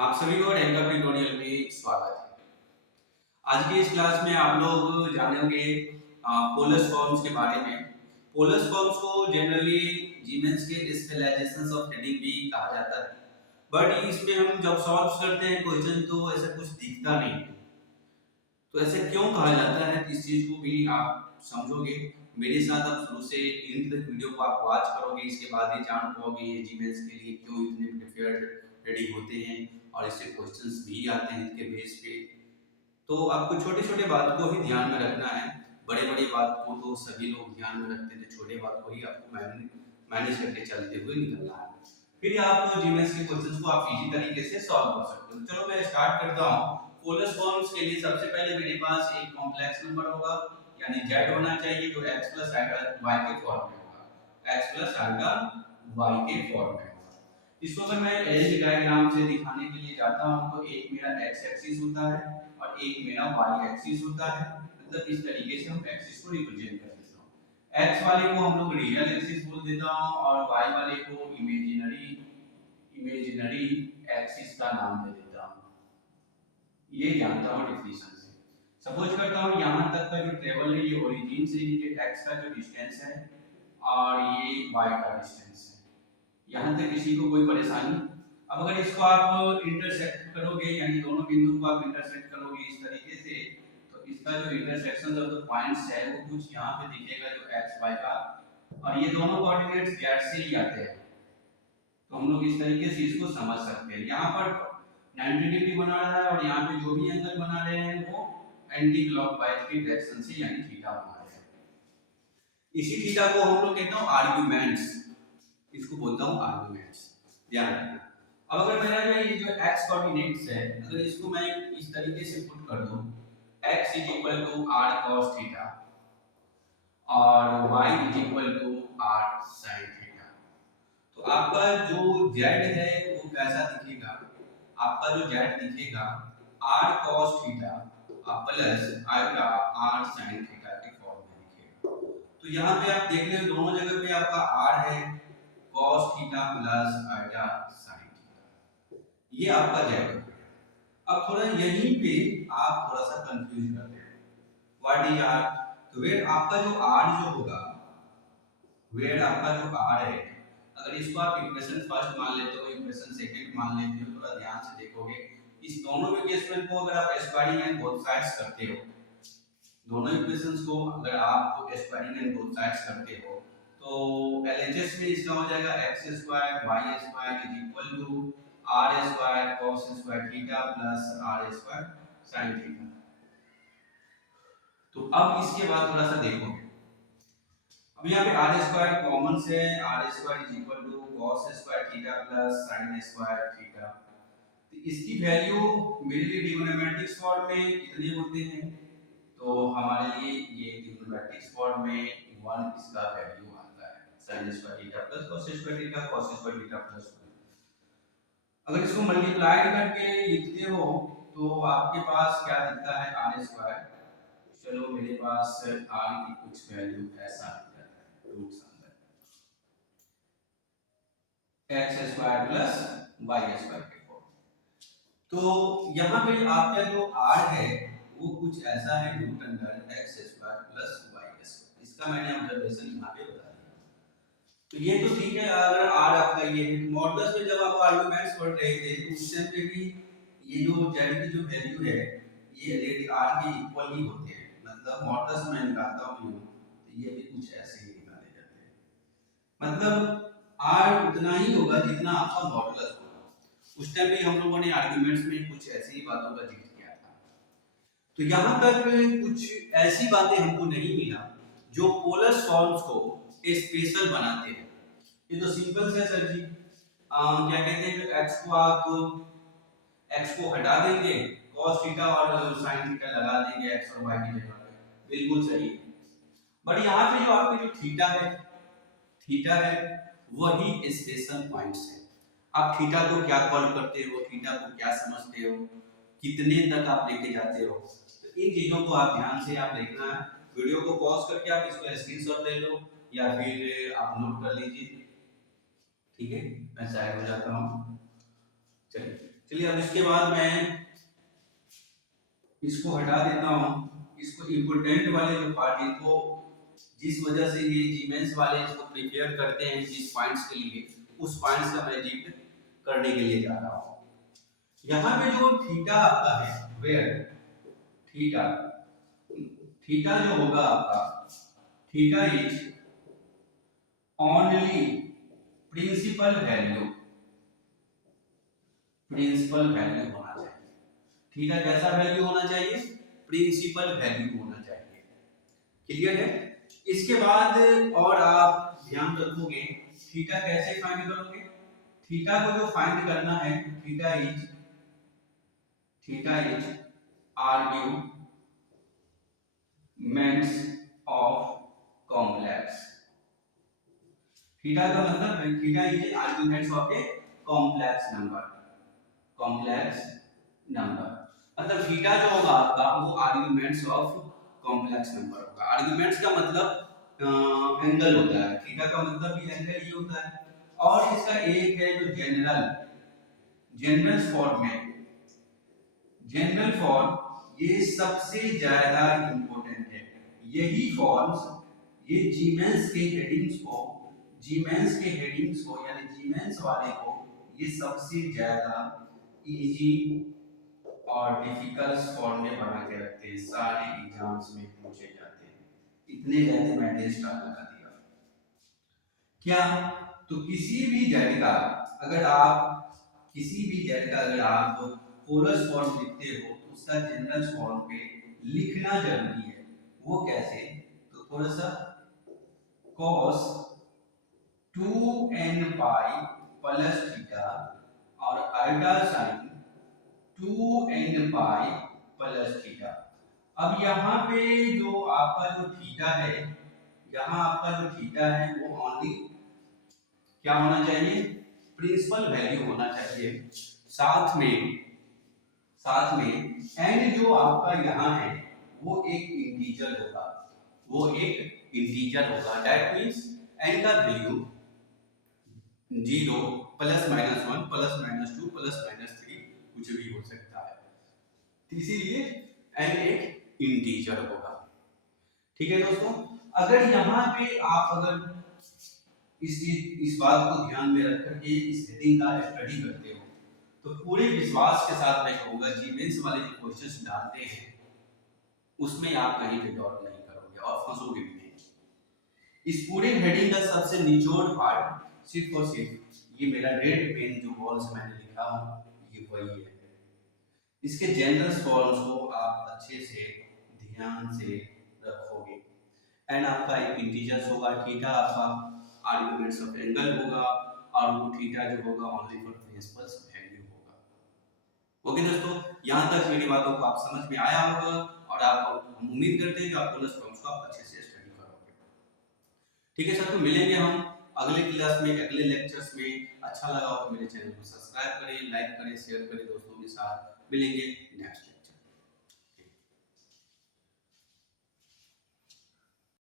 आप सभी को डेल्टा ट्यूटोरियल में स्वागत है। आज की इस क्लास में आप लोग जानेंगे पोलस फॉर्म्स के बारे में। पोलस फॉर्म्स को जनरली जीमेंस के स्पेशलाइजेशंस ऑफ हेडिंग भी कहा जाता है, बट इसमें हम जब सॉल्व करते हैं क्वेश्चन तो ऐसा कुछ दिखता नहीं है। तो ऐसे क्यों कहा जाता है, इस चीज को भी आप समझोगे। मेरे साथ आप शुरू से एंड तक वीडियो को आप वॉच करोगे, इसके बाद ही जान पाओगे ये जीमेंस के लिए क्यों इतने प्रिफर्ड हेडिंग होते हैं और इससे क्वेश्चंस भी आते हैं इनके बेस पे। तो आपको छोटे छोटे बात को ही ध्यान में रखना है, बड़े बड़े बात को तो सभी लोग ध्यान में रखते हैं, छोटे बात को ही आपको मैनेज करके चलते हुए निकलना है। फिर आप जीमेंस के क्वेश्चंस को आप इजी तरीके से सॉल्व कर सकते हो। चलो मैं स्टार्ट करता हूँ। पोलस फॉर्म्स के लिए सबसे पहले मेरे पास एक कॉम्प्लेक्स नंबर होगा, यानी z होना चाहिए, जो x प्लस आएगा y के फॉर्म में होगा। x प्लस आएगा y के फॉर्म में होगा। इसको अगर मैं एज डायग्राम से दिखाने के लिए जाता हूं तो एक मेरा x एक्सिस होता है और एक मेरा y एक्सिस होता है। मतलब इस तरीके से हम एक्सिस को रिप्रेजेंट कर देता हूं। x वाले को हम लोग रियल एक्सिस बोल देता हूं और y वाले को इमेजिनरी एक्सिस का नाम दे देता हूं। ये जानता हूं डेफिनेशन से। सपोज करता हूं यहां तक का जो ट्रेवल है ये ओरिजिन से ये x का जो डिस्टेंस है और ये y का डिस्टेंस है। यहाँ तक किसी को कोई परेशानी? अब अगर इसको आप इंटरसेक्ट करोगे, यानी दोनों बिंदु को आप इंटरसेक्ट करोगे इस तरीके से, तो इसका जो इंटरसेक्शन ऑफ द पॉइंट्स है वो कुछ यहाँ पे दिखेगा, जो x y का, और ये दोनों कोऑर्डिनेट्स z से ही आते हैं। तो हम लोग इस तरीके से इसको समझ सकते हैं। यहाँ पर 90 डिग्री बना रहा है और यहाँ पे जो भी एंगल बना रहे हैं वो एंटी क्लॉकवाइज की डायरेक्शन से, यानी थीटा बना रहे हैं। इसी थीटा को हम लोग कहते हैं आर्गुमेंट्स, इसको बोलता हूं आर्गुमेंट्स, ध्यान रखना। अब अगर मेरा जो ये जो x कोऑर्डिनेट्स है, अगर इसको मैं इस तरीके से पुट कर दूं, x r cos थीटा और y r sin थीटा, तो आपका जो z है वो कैसा दिखेगा? आपका जो z दिखेगा r cos थीटा प्लस आएगा r sin थीटा के फॉर्म में दिखेगा। तो यहाँ पे आप देख रहे हो दोनों जगह पे आपका r है, cos थीटा प्लस आएगा sin थीटा, ये आपका z है। अब थोड़ा यहीं पे आप थोड़ा सा कंफ्यूज करते हैं, व्हाट इज r? तो वेयर आपका जो r जो होगा, वेयर आपका जो r है, अगर इसको आप इक्वेशन फर्स्ट मान लेते हो, इक्वेशन सेकंड मान लेते हो, थोड़ा ध्यान से देखोगे इस दोनों इक्वेशन को अगर आप स्क्वायरिंग एंड बोथ साइड्स करते हो, दोनों इक्वेशंस को अगर आप स्क्वायरिंग एंड बोथ साइड्स करते हो, तो एलएचएस में इसका हो जाएगा x square y square is equal to r square cos square theta plus r square sin theta. तो अब इसके बाद थोड़ा सा देखो, अब यहाँ पे r स्क्वायर कॉमन से r square is equal to cos square theta plus sin square theta. तो इसकी वैल्यू मेरे लिए ट्रिग्नोमेट्रिक फॉर्म में कितने होते हैं? तो हमारे लिए ये ट्रिग्नोमेट्रिक फॉर्म में 1 इसका वैल्यू आता है, sin square theta plus cos square theta cos square theta plus 1। अगर इसको मल्टीप्लाई करके लिखते हो तो आपके पास क्या दिखता है? r square. चलो मेरे पास r की कुछ वैल्यू ऐसा दिखता है, रूट्स अंदर x square plus y square के फॉर्म। तो यहाँ पे आपका जो r है वो कुछ ऐसा है, root under x square plus y square. इसका मैंने ऑब्जर्वेशन यहाँ पे बता दिया। तो ये तो ठीक है, अगर r आपका ये है, मॉडुलस में जब आप आर्गुमेंट्स पढ़ रहे थे तो उस टाइम पे भी ये जो z की जो वैल्यू है ये रेड r के इक्वल ही होते हैं। मतलब मॉडुलस में निकालता हूं तो ये भी कुछ ऐसे ही निकाले जाते हैं। मतलब r उतना ही होगा जितना आपका मॉडुलस होगा। उस टाइम भी हम लोगों ने आर्गुमेंट्स में कुछ ऐसी ही बातों का जिक्र किया था। तो यहाँ तक कुछ ऐसी बातें हमको नहीं मिला जो पोलस फॉर्म्स को स्पेशल बनाते हैं। ये तो सिंपल से सर जी, क्या कहते हैं, जो x को आप x को हटा देंगे, cos थीटा और sin थीटा लगा देंगे x और y की जगह पे, बिल्कुल सही है। बट यहाँ पे जो आपके जो थीटा है वही स्पेशल पॉइंट्स है। आप थीटा को क्या कॉल करते हो, थीटा को क्या समझते हो, कितने तक आप लेके जाते हो, तो इन चीजों को आप ध्यान से आप देखना है। वीडियो को पॉज करके आप इसको स्क्रीनशॉट ले लो या फिर आप नोट कर लीजिए, ठीक है। मैं साइड हो जाता हूँ। चलिए चलिए अब इसके बाद मैं इसको हटा देता हूँ। इसको इम्पोर्टेंट वाले जो पार्ट, इनको जिस वजह से ये जीमेंस वाले इसको प्रिपेयर करते हैं जिस पॉइंट्स के लिए, उस पॉइंट्स का मैं जिक्र करने के लिए जा रहा हूँ। यहाँ पे जो थीटा आपका है, वेयर थीटा, थीटा जो होगा आपका, theta is only principal value, principal value होना चाहिए। थीटा कैसा वैल्यू होना चाहिए? प्रिंसिपल वैल्यू होना चाहिए। क्लियर है? इसके बाद और आप ध्यान रखोगे थीटा कैसे फाइंड करोगे। थीटा को जो फाइंड करना है, theta is arguments of complex. Theta का मतलब है theta is arguments of a complex number, complex number मतलब थीटा जो होगा आपका वो आर्ग्यूमेंट्स ऑफ कॉम्प्लेक्स नंबर होगा। आर्ग्यूमेंट्स का मतलब एंगल होता है, थीटा का मतलब भी एंगल ही होता है। और इसका एक है जो जनरल फॉर्म में, जनरल फॉर्म ये सबसे ज्यादा इंपॉर्टेंट है। यही फॉर्म्स ये जीमेंस के हेडिंग्स को, जीमेंस के हेडिंग्स को यानी जीमेंस वाले को ये सबसे ज्यादा इजी और डिफिकल्ट फॉर्म में बना के रखते हैं, सारे एग्जाम्स में पूछे जाते हैं। इतने ज्यादा मैंने स्टार लगा दिया क्या। तो किसी भी जेड का अगर आप, किसी भी जेड का अगर आप पोलर फॉर्म लिखते हो तो उसका जनरल फॉर्म पे लिखना जरूरी है। वो कैसे? तो थोड़ा सा cos 2n pi plus theta और अल्टा sine 2n pi plus theta. अब यहाँ पे जो आपका जो थीटा है, यहाँ आपका जो थीटा है वो ओनली क्या होना चाहिए? प्रिंसिपल वैल्यू होना चाहिए। साथ में एंड जो आपका यहाँ है वो एक इंटीजर होगा, वो एक इंटीजर होगा। दैट मींस एन का value 0 plus minus 1 plus minus 2 plus minus 3 कुछ भी हो सकता है, इसीलिए एन एक इंटीजर होगा। ठीक है दोस्तों, अगर यहाँ पे आप अगर इस बात को ध्यान में रख करके इस हेडिंग का स्टडी करते हो तो पूरे विश्वास के साथ मैं कहूँगा जीमेंस वाले जो क्वेश्चंस डालते हैं उसमें आप कहीं पे डाउट नहीं करोगे और फंसोगे भी नहीं। इस पूरे हेडिंग का सबसे निचोड़ पार्ट सिर्फ और सिर्फ ये मेरा रेड पेन जो बॉल से मैंने लिखा हूँ ये वही है। इसके जनरल फॉर्म्स को आप अच्छे से ध्यान से रखोगे। एंड आपका एक इंटीजर्स होगा, थीटा आपका आर्ग्यूमेंट्स ऑफ एंगल होगा और वो थीटा जो होगा ओनली फॉर प्रिंसिपल वैल्यू होगा। ओके दोस्तों, यहाँ तक मेरी बातों को आप समझ में आया होगा और आप उम्मीद करते हैं कि आप पोलर फॉर्म्स को आप अच्छे से स्टडी करोगे। ठीक है सर, तो मिलेंगे हम अगले क्लास में, अगले लेक्चर्स में। अच्छा लगा हो तो मेरे चैनल को सब्सक्राइब करें, लाइक करें, शेयर करें दोस्तों के साथ। मिलेंगे नेक्स्ट।